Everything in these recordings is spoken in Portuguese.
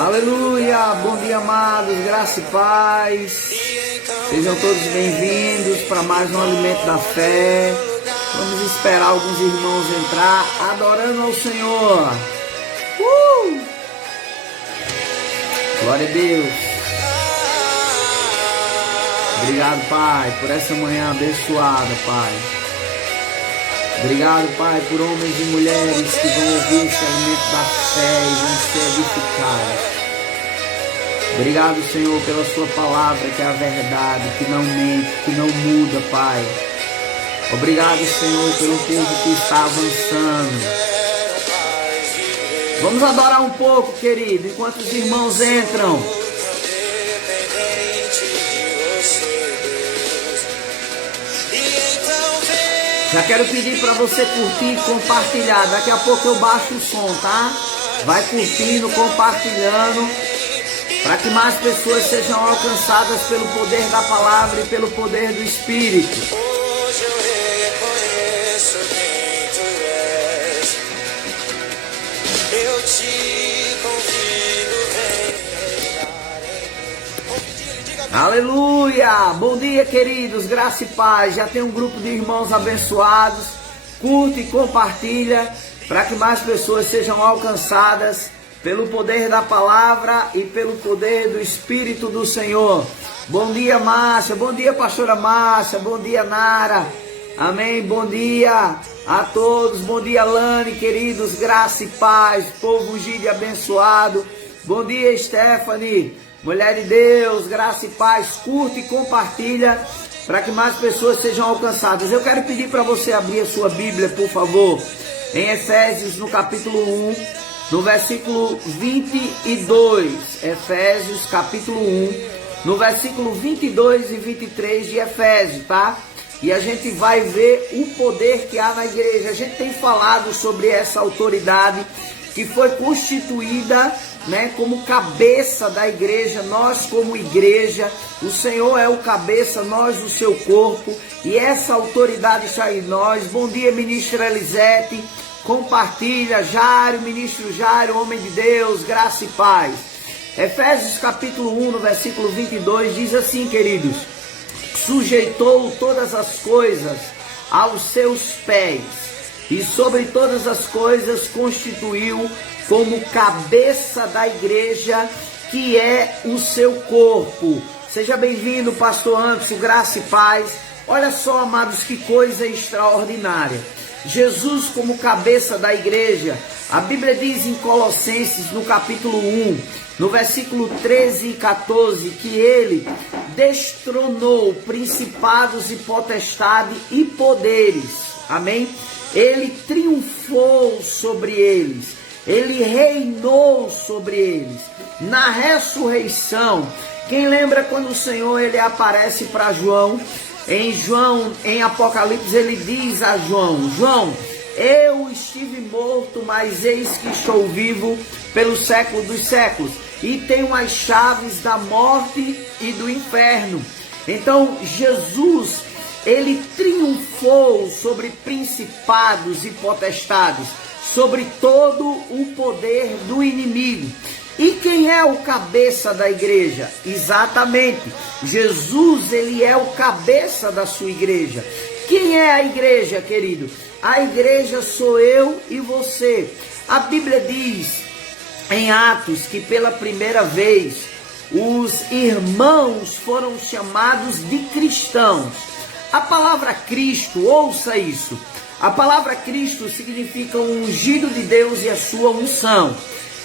Aleluia, bom dia amados, graça e paz, sejam todos bem-vindos para mais um Alimento da Fé. Vamos esperar alguns irmãos entrar, adorando ao Senhor. Glória a Deus. Obrigado, Pai, por essa manhã abençoada, Pai. Obrigado, Pai, por homens e mulheres que vão ouvir esse alimento da fé e vão ser edificados. Obrigado, Senhor, pela sua palavra, que é a verdade, que não mente, que não muda, Pai. Obrigado, Senhor, pelo povo que está avançando. Vamos adorar um pouco, querido, enquanto os irmãos entram. Já quero pedir para você curtir e compartilhar. Daqui a pouco eu baixo o som, tá? Vai curtindo, compartilhando, para que mais pessoas sejam alcançadas pelo poder da palavra e pelo poder do Espírito. Hoje eu reconheço quem tu és. Eu te convido, vem. Aleluia! Bom dia, queridos, graça e paz. Já tem um grupo de irmãos abençoados. Curte e compartilha para que mais pessoas sejam alcançadas pelo poder da palavra e pelo poder do Espírito do Senhor. Bom dia, Márcia. Bom dia, pastora Márcia. Bom dia, Nara. Amém. Bom dia a todos. Bom dia, Lani, queridos, graça e paz. Povo ungido e abençoado. Bom dia, Stephanie. Mulher de Deus, graça e paz, curte e compartilha para que mais pessoas sejam alcançadas. Eu quero pedir para você abrir a sua Bíblia, por favor, em Efésios, no capítulo 1, no versículo 22. Efésios, capítulo 1, no versículo 22 e 23 de Efésios, tá? E a gente vai ver o poder que há na igreja. A gente tem falado sobre essa autoridade que foi constituída, né, como cabeça da igreja. Nós como igreja, o Senhor é o cabeça, nós o seu corpo, e essa autoridade está em nós. Bom dia, ministra Elisete, compartilha, Jário, ministro Jário, homem de Deus, graça e paz. Efésios capítulo 1, no versículo 22, diz assim, queridos: sujeitou todas as coisas aos seus pés, e sobre todas as coisas constituiu como cabeça da igreja, que é o seu corpo. Seja bem-vindo, pastor Anderson, graça e paz. Olha só, amados, que coisa extraordinária. Jesus como cabeça da igreja. A Bíblia diz em Colossenses, no capítulo 1, no versículo 13 e 14, que ele destronou principados e potestades e poderes. Amém? Ele triunfou sobre eles. Ele reinou sobre eles. Na ressurreição, quem lembra quando o Senhor ele aparece para João? Em Apocalipse, ele diz a João: João, eu estive morto, mas eis que estou vivo pelo século dos séculos, e tenho as chaves da morte e do inferno. Então, Jesus, ele triunfou sobre principados e potestades, sobre todo o poder do inimigo. E quem é o cabeça da igreja? Exatamente, Jesus, ele é o cabeça da sua igreja. Quem é a igreja, querido? A igreja sou eu e você. A Bíblia diz em Atos que pela primeira vez os irmãos foram chamados de cristãos. A palavra Cristo, ouça isso, a palavra Cristo significa o ungido de Deus e a sua unção.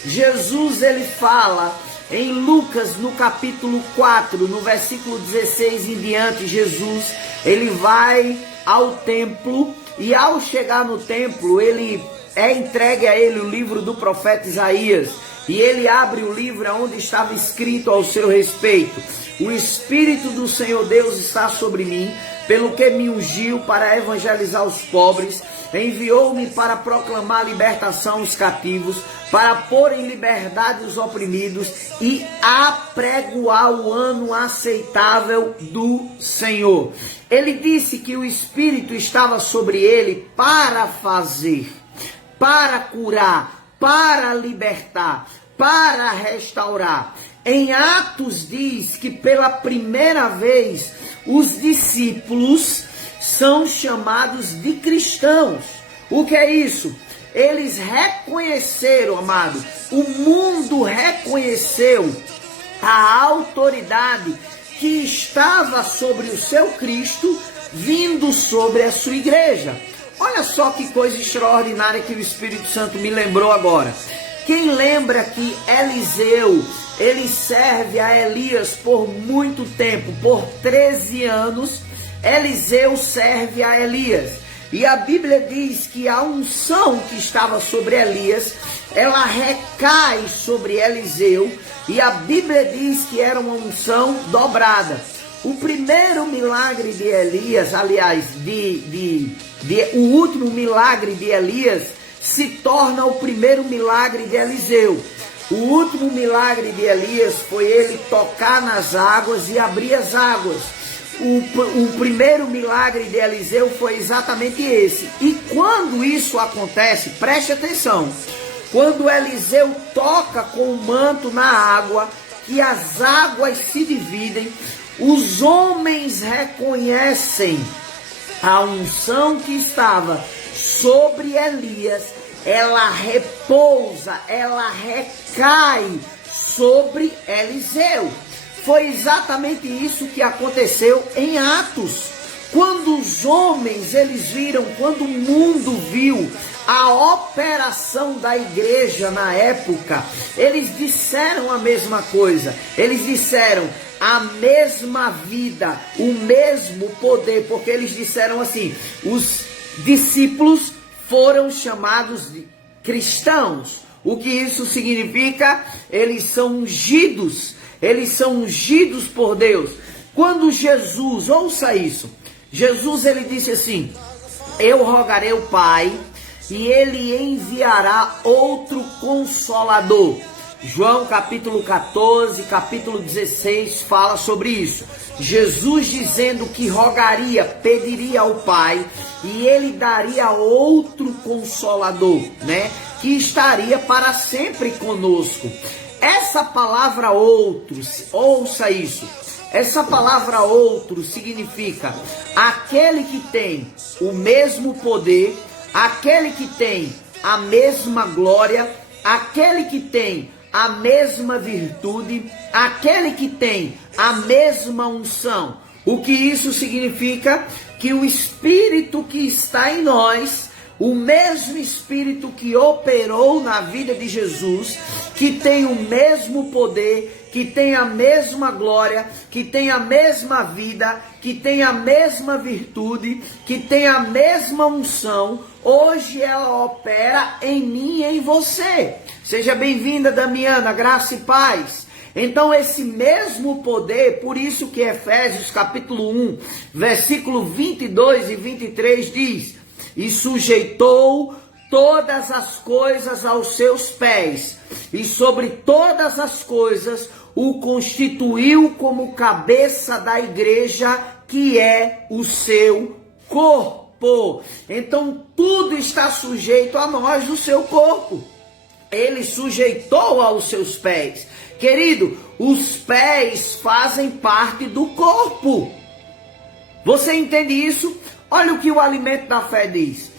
Jesus, ele fala em Lucas, no capítulo 4, no versículo 16 em diante, Jesus, ele vai ao templo, e ao chegar no templo, ele é entregue a ele o livro do profeta Isaías, e ele abre o livro onde estava escrito ao seu respeito: o Espírito do Senhor Deus está sobre mim, pelo que me ungiu para evangelizar os pobres, enviou-me para proclamar libertação aos cativos, para pôr em liberdade os oprimidos e apregoar o ano aceitável do Senhor. Ele disse que o Espírito estava sobre ele para fazer, para curar, para libertar, para restaurar. Em Atos diz que pela primeira vez os discípulos são chamados de cristãos. O que é isso? Eles reconheceram, amado, o mundo reconheceu a autoridade que estava sobre o seu Cristo, vindo sobre a sua igreja. Olha só que coisa extraordinária que o Espírito Santo me lembrou agora. Quem lembra que Eliseu, ele serve a Elias por muito tempo, por 13 anos, Eliseu serve a Elias. E a Bíblia diz que a unção que estava sobre Elias, ela recai sobre Eliseu, e a Bíblia diz que era uma unção dobrada. O primeiro milagre de Elias, aliás, o último milagre de Elias, se torna o primeiro milagre de Eliseu. O último milagre de Elias foi ele tocar nas águas e abrir as águas. O primeiro milagre de Eliseu foi exatamente esse. E quando isso acontece, preste atenção, quando Eliseu toca com o manto na água, que as águas se dividem, os homens reconhecem a unção que estava sobre Elias, ela repousa, ela recai sobre Eliseu. Foi exatamente isso que aconteceu em Atos. Quando os homens, eles viram, quando o mundo viu a operação da igreja na época, eles disseram a mesma coisa. Eles disseram a mesma vida, o mesmo poder, porque eles disseram assim: os discípulos foram chamados de cristãos. O que isso significa? Eles são ungidos. Eles são ungidos por Deus. Quando Jesus, ouça isso, Jesus ele disse assim: eu rogarei ao Pai e ele enviará outro Consolador. João capítulo 14, capítulo 16 fala sobre isso. Jesus dizendo que rogaria, pediria ao Pai e ele daria outro Consolador, né? Que estaria para sempre conosco. Essa palavra outro, ouça isso, essa palavra outro significa aquele que tem o mesmo poder, aquele que tem a mesma glória, aquele que tem a mesma virtude, aquele que tem a mesma unção. O que isso significa? Que o Espírito que está em nós, o mesmo Espírito que operou na vida de Jesus, que tem o mesmo poder, que tem a mesma glória, que tem a mesma vida, que tem a mesma virtude, que tem a mesma unção, hoje ela opera em mim e em você. Seja bem-vinda, Damiana, graça e paz. Então esse mesmo poder, por isso que Efésios capítulo 1, versículo 22 e 23 diz: e sujeitou todas as coisas aos seus pés, e sobre todas as coisas o constituiu como cabeça da igreja, que é o seu corpo. Então tudo está sujeito a nós, o seu corpo. Ele sujeitou aos seus pés. Querido, os pés fazem parte do corpo. Você entende isso? Olha o que o alimento da fé diz.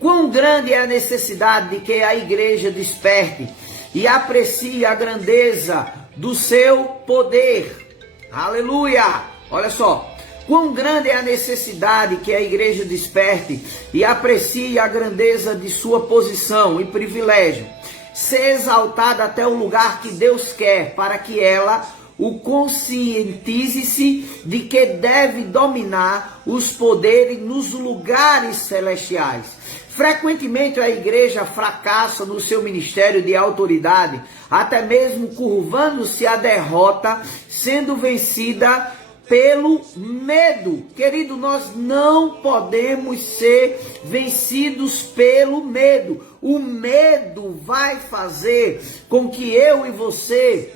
Quão grande é a necessidade de que a igreja desperte e aprecie a grandeza do seu poder. Aleluia! Olha só. Quão grande é a necessidade que a igreja desperte e aprecie a grandeza de sua posição e privilégio. Ser exaltada até o lugar que Deus quer, para que ela o conscientize-se de que deve dominar os poderes nos lugares celestiais. Frequentemente a igreja fracassa no seu ministério de autoridade, até mesmo curvando-se à derrota, sendo vencida pelo medo. Querido, nós não podemos ser vencidos pelo medo. O medo vai fazer com que eu e você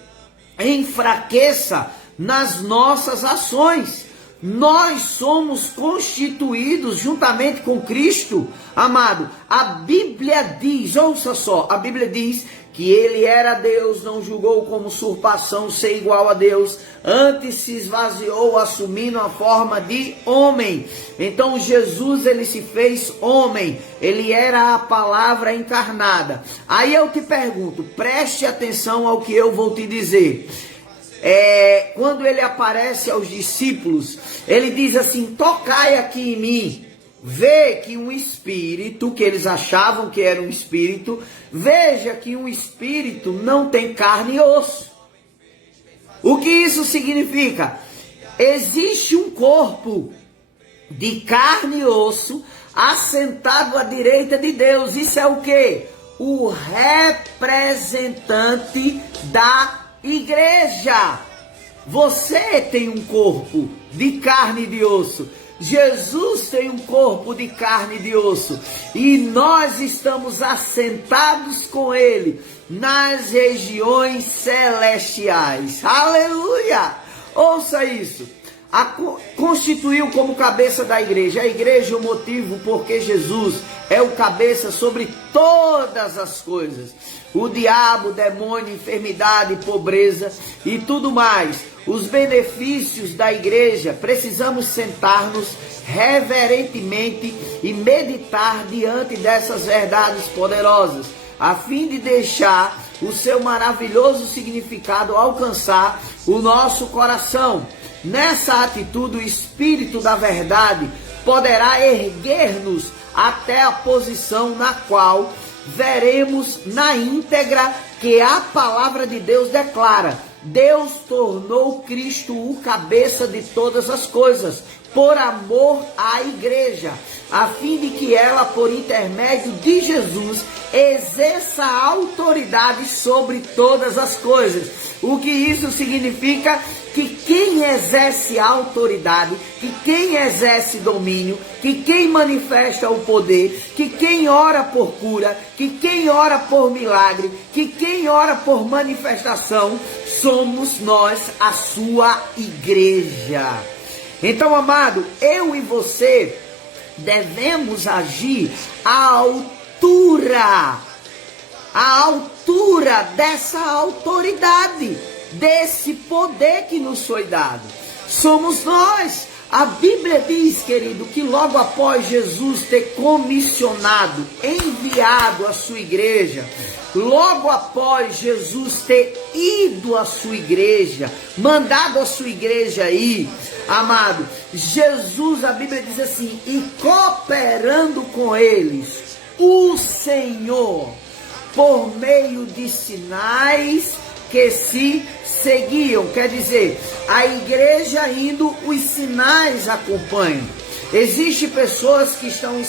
enfraqueça nas nossas ações. Nós somos constituídos juntamente com Cristo, amado. A Bíblia diz, ouça só, a Bíblia diz que ele era Deus, não julgou como usurpação ser igual a Deus, antes se esvaziou, assumindo a forma de homem. Então Jesus, ele se fez homem, ele era a palavra encarnada. Aí eu te pergunto, preste atenção ao que eu vou te dizer. Quando ele aparece aos discípulos, ele diz assim: tocai aqui em mim. Vê que um espírito, que eles achavam que era um espírito, veja que um espírito não tem carne e osso. O que isso significa? Existe um corpo de carne e osso assentado à direita de Deus. Isso é o quê? O representante da igreja. Você tem um corpo de carne e de osso. Jesus tem um corpo de carne e de osso, e nós estamos assentados com ele nas regiões celestiais. Aleluia! Ouça isso. Constituiu como cabeça da igreja. A igreja é o motivo porque Jesus é o cabeça sobre todas as coisas. O diabo, demônio, enfermidade, pobreza e tudo mais. Os benefícios da igreja, precisamos sentar-nos reverentemente e meditar diante dessas verdades poderosas, a fim de deixar o seu maravilhoso significado alcançar o nosso coração. Nessa atitude, o Espírito da verdade poderá erguer-nos até a posição na qual veremos na íntegra que a palavra de Deus declara: Deus tornou Cristo o cabeça de todas as coisas, por amor à igreja, a fim de que ela, por intermédio de Jesus, exerça a autoridade sobre todas as coisas. O que isso significa? Que quem exerce autoridade, que quem exerce domínio, que quem manifesta o poder, que quem ora por cura, que quem ora por milagre, que quem ora por manifestação, somos nós, a sua igreja. Então, amado, eu e você devemos agir à altura dessa autoridade, desse poder que nos foi dado. Somos nós. A Bíblia diz, querido, que logo após Jesus ter comissionado, enviado a sua igreja, logo após Jesus ter ido à sua igreja, mandado a sua igreja ir, amado, Jesus, a Bíblia diz assim, e cooperando com eles, o Senhor, por meio de sinais que se seguiam, quer dizer, a igreja indo, os sinais acompanham. Existem pessoas que estão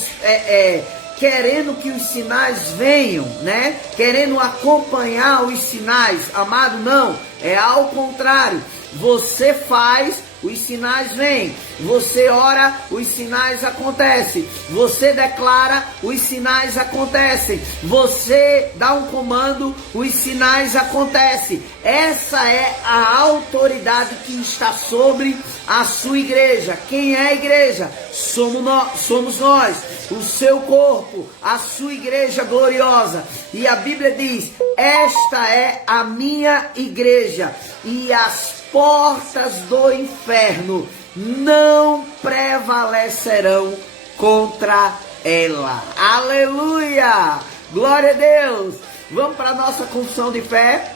querendo que os sinais venham, né? Querendo acompanhar os sinais. Amado, não, é ao contrário. Você faz, os sinais vêm. Você ora, os sinais acontecem. Você declara, os sinais acontecem. Você dá um comando, os sinais acontecem. Essa é a autoridade que está sobre a sua igreja. Quem é a igreja? Somos nós, o seu corpo, a sua igreja gloriosa. E a Bíblia diz, esta é a minha igreja, e as portas do inferno não prevalecerão contra ela. Aleluia! Glória a Deus! Vamos para a nossa confissão de fé.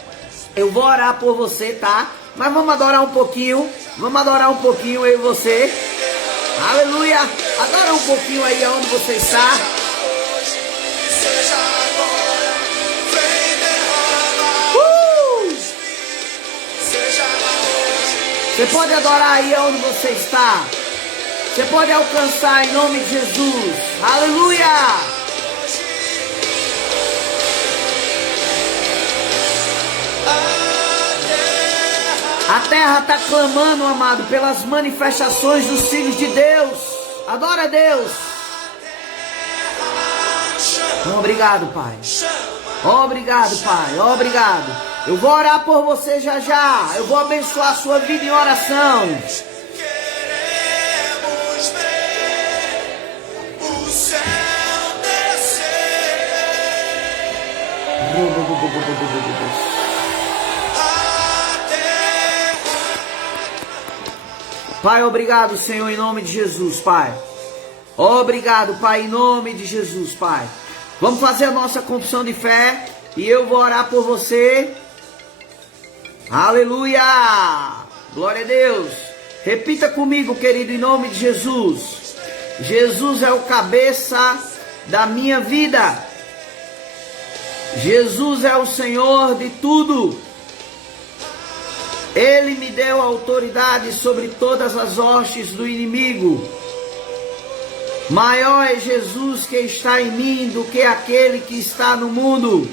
Eu vou orar por você, tá? Mas vamos adorar um pouquinho. Vamos adorar um pouquinho eu e você. Aleluia! Adora um pouquinho aí onde você está. Você pode adorar aí onde você está. Você pode alcançar em nome de Jesus. Aleluia! A terra está clamando, amado, pelas manifestações dos filhos de Deus. Adora a Deus. Obrigado, Pai. Obrigado, Pai. Obrigado. Eu vou orar por você já já. Eu vou abençoar a sua vida em oração. Queremos ver o céu descer. Pai, obrigado, Senhor, em nome de Jesus, Pai. Obrigado, Pai, em nome de Jesus, Pai. Vamos fazer a nossa confissão de fé e eu vou orar por você. Aleluia! Glória a Deus. Repita comigo, querido, em nome de Jesus. Jesus é o cabeça da minha vida. Jesus é o Senhor de tudo. Ele me deu autoridade sobre todas as hostes do inimigo. Maior é Jesus que está em mim do que aquele que está no mundo.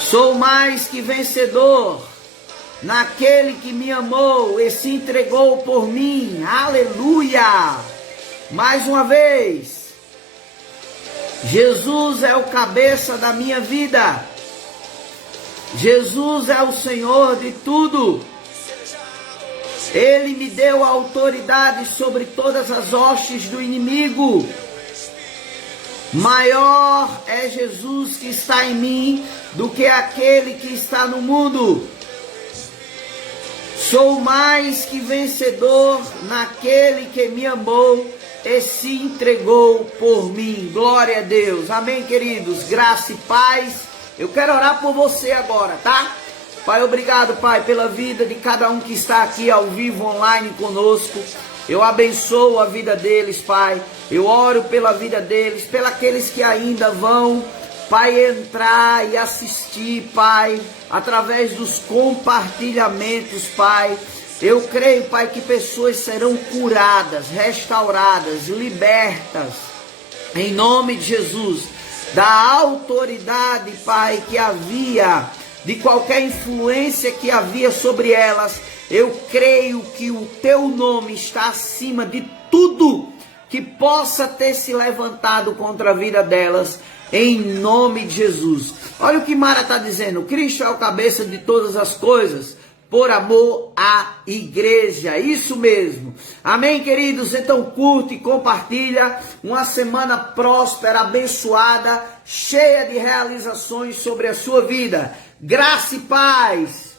Sou mais que vencedor naquele que me amou e se entregou por mim. Aleluia! Mais uma vez. Jesus é o cabeça da minha vida. Jesus é o Senhor de tudo. Ele me deu autoridade sobre todas as hostes do inimigo. Maior é Jesus que está em mim do que aquele que está no mundo. Sou mais que vencedor naquele que me amou e se entregou por mim. Glória a Deus. Amém, queridos. Graça e paz. Eu quero orar por você agora, tá? Pai, obrigado, Pai, pela vida de cada um que está aqui ao vivo, online conosco. Eu abençoo a vida deles, Pai. Eu oro pela vida deles, pelos que ainda vão, Pai, entrar e assistir, Pai, através dos compartilhamentos, Pai. Eu creio, Pai, que pessoas serão curadas, restauradas, libertas, em nome de Jesus, da autoridade, Pai, que havia, de qualquer influência que havia sobre elas. Eu creio que o Teu nome está acima de tudo que possa ter se levantado contra a vida delas, em nome de Jesus. Olha o que Mara está dizendo: Cristo é o cabeça de todas as coisas, por amor à igreja. Isso mesmo. Amém, queridos? Então curte e compartilha. Uma semana próspera, abençoada, cheia de realizações sobre a sua vida. Graça e paz.